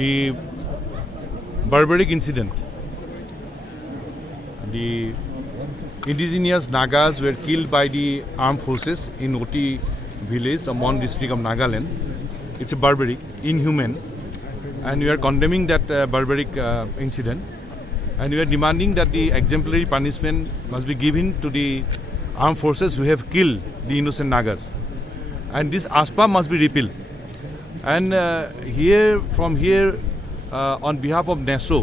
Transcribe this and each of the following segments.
the barbaric incident. The indigenous Nagas were killed by the armed forces in Oti village of Mon district of Nagaland. It's a barbaric, inhuman, and we are condemning that barbaric incident, and we are demanding that the exemplary punishment must be given to the armed forces who have killed the innocent Nagas, and this ASPA must be repealed. And from here, on behalf of NESO,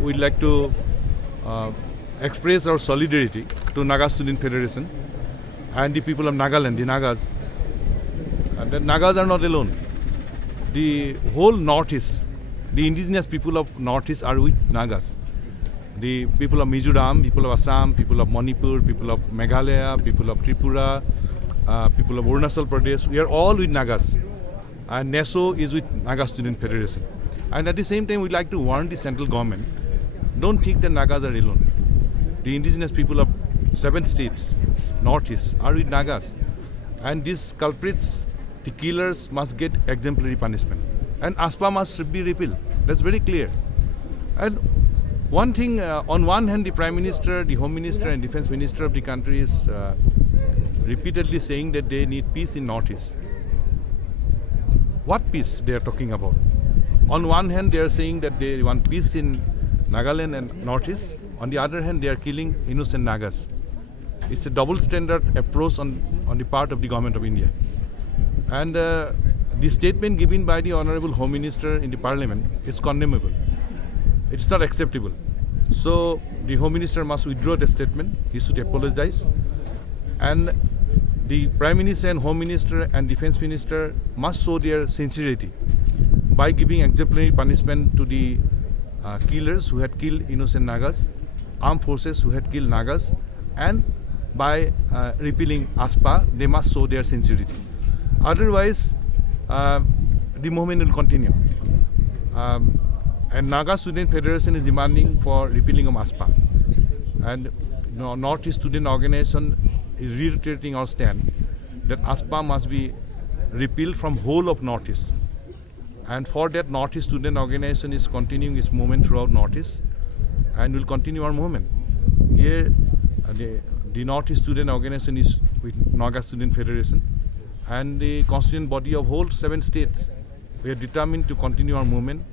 we'd like to express our solidarity to Naga Student Federation and the people of Nagaland, the Nagas. And the Nagas are not alone. The whole Northeast, the indigenous people of Northeast are with Nagas. The people of Mizoram, people of Assam, people of Manipur, people of Meghalaya, people of Tripura, people of Arunachal Pradesh, we are all with Nagas. And NESO is with Naga Student Federation. And at the same time, we'd like to warn the central government, don't think the Nagas are alone. The indigenous people of 7 states, Northeast, are with Nagas. And these culprits, the killers, must get exemplary punishment. And ASPA must be repealed. That's very clear. And one thing, on one hand, the Prime Minister, the Home Minister and Defense Minister of the country is repeatedly saying that they need peace in Northeast. What peace they are talking about? On one hand, they are saying that they want peace in Nagaland and Northeast. On the other hand, they are killing innocent Nagas. It's a double standard approach on the part of the Government of India. And the statement given by the Honorable Home Minister in the Parliament is condemnable. It's not acceptable. So the Home Minister must withdraw the statement. He should apologize. And the Prime Minister and Home Minister and Defense Minister must show their sincerity by giving exemplary punishment to the killers who had killed innocent Nagas, armed forces who had killed Nagas, and by repealing ASPA, they must show their sincerity. Otherwise, the movement will continue. And Naga Student Federation is demanding for repealing of ASPA. And Northeast Student Organization is reiterating our stand that ASPA must be repealed from whole of Northeast. And for that, Northeast Student Organization is continuing its movement throughout Northeast and will continue our movement. Here, the Northeast Student Organization is with Naga Student Federation and the constituent body of whole 7 states. We are determined to continue our movement